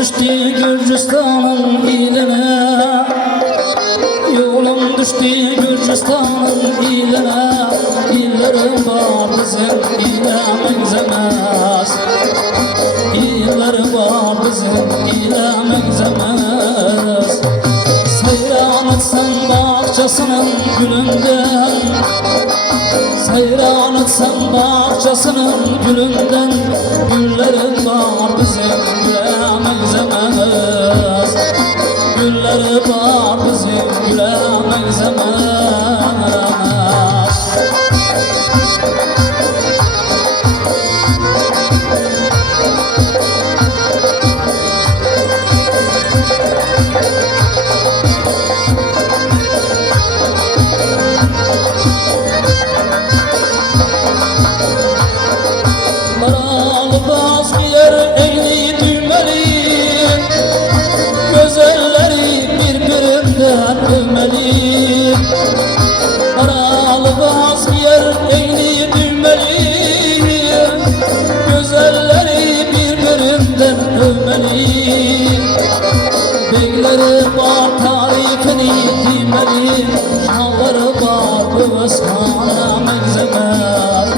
düştü Gürcistan'ın iline, yolum düştü Gürcistan'ın iline. İllerim var bizim ile menzemez, İllerim var bizim ile menzemez. Seyran etsen bahçesinin gülünden, seyran etsen bahçesinin gülünden. Güllerim var bizim ile menzemez, Gülleri var bizim ile menzemez. Aralı asker eğri düğmeli, güzelleri birbirinden övmeli. Beyleri var tarifini dimeli, şanları var bu eskana menzemez.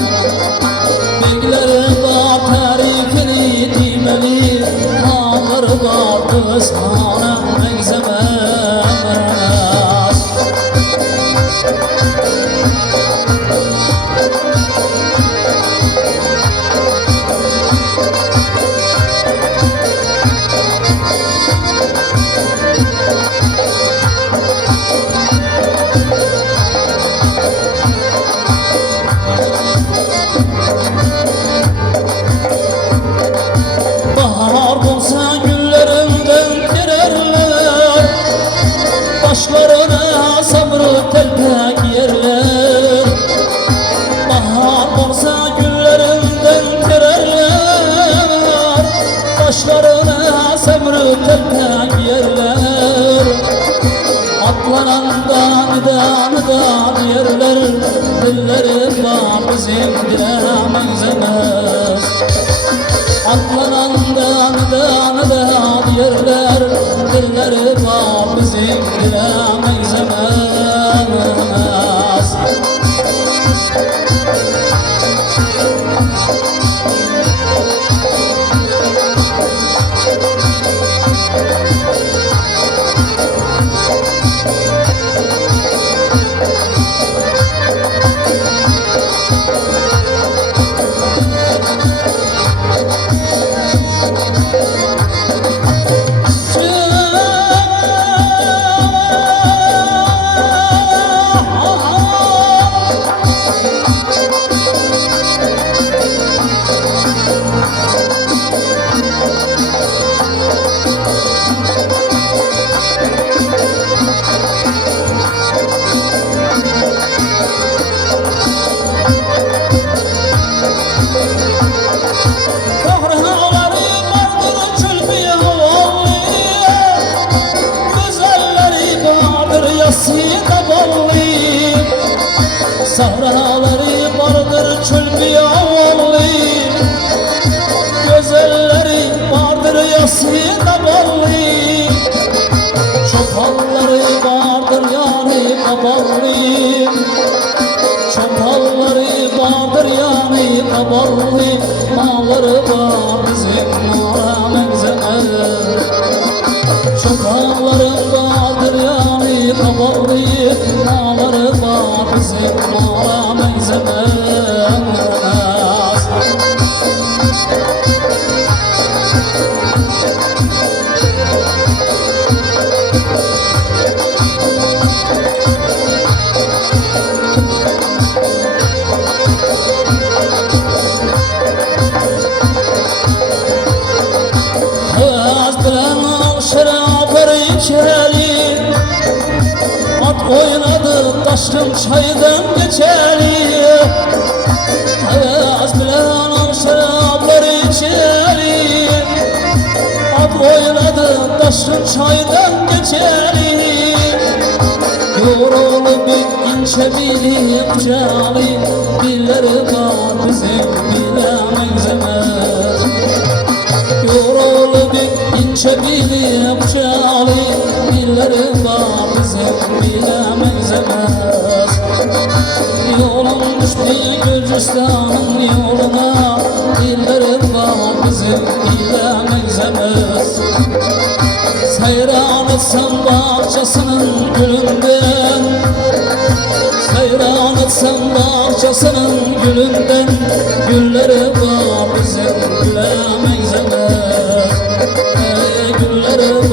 Beyleri var tarifini dimeli, şanları var bu eskana menzemez. Başlarına sabrı telpek yerler, bahar olsa güllerinden girerler. Başlarına sabrı telpek yerler, atlanandan nıdan yerler. Dilleri var bizim dile menzemez, atlanandan nıdan yerler. Dilleri var bizim dile menzemez. Sahraları vardır çöl biyavallı, güzelleri vardır yasida ballı. Çopalları vardır yani kaballı, çopalları vardır yani kaballı. Malları var bizim mora menzemez, çopalları vardır yani kaballı. Malları var bizim mora menzemez. Hız bilen şarapları içeri, at oynadı taşkın çaydan geçeri. Hız bilen şarapları içeri, at oynadı taşkın çaydan geçeri. Yorulup ince bilip cali, dilleri var bizim bile menzemez. Yorulup ince bilip cali dilleri var bizim bilemezemez. Yolun düştü Gürcistan'ın yoluna dilleri var bizim bilemezemez. Seyran etsem bahçesinin gülünden, seyran etsem bahçesinin gülünden, gülleri var bizim gülemezemez. Gülleri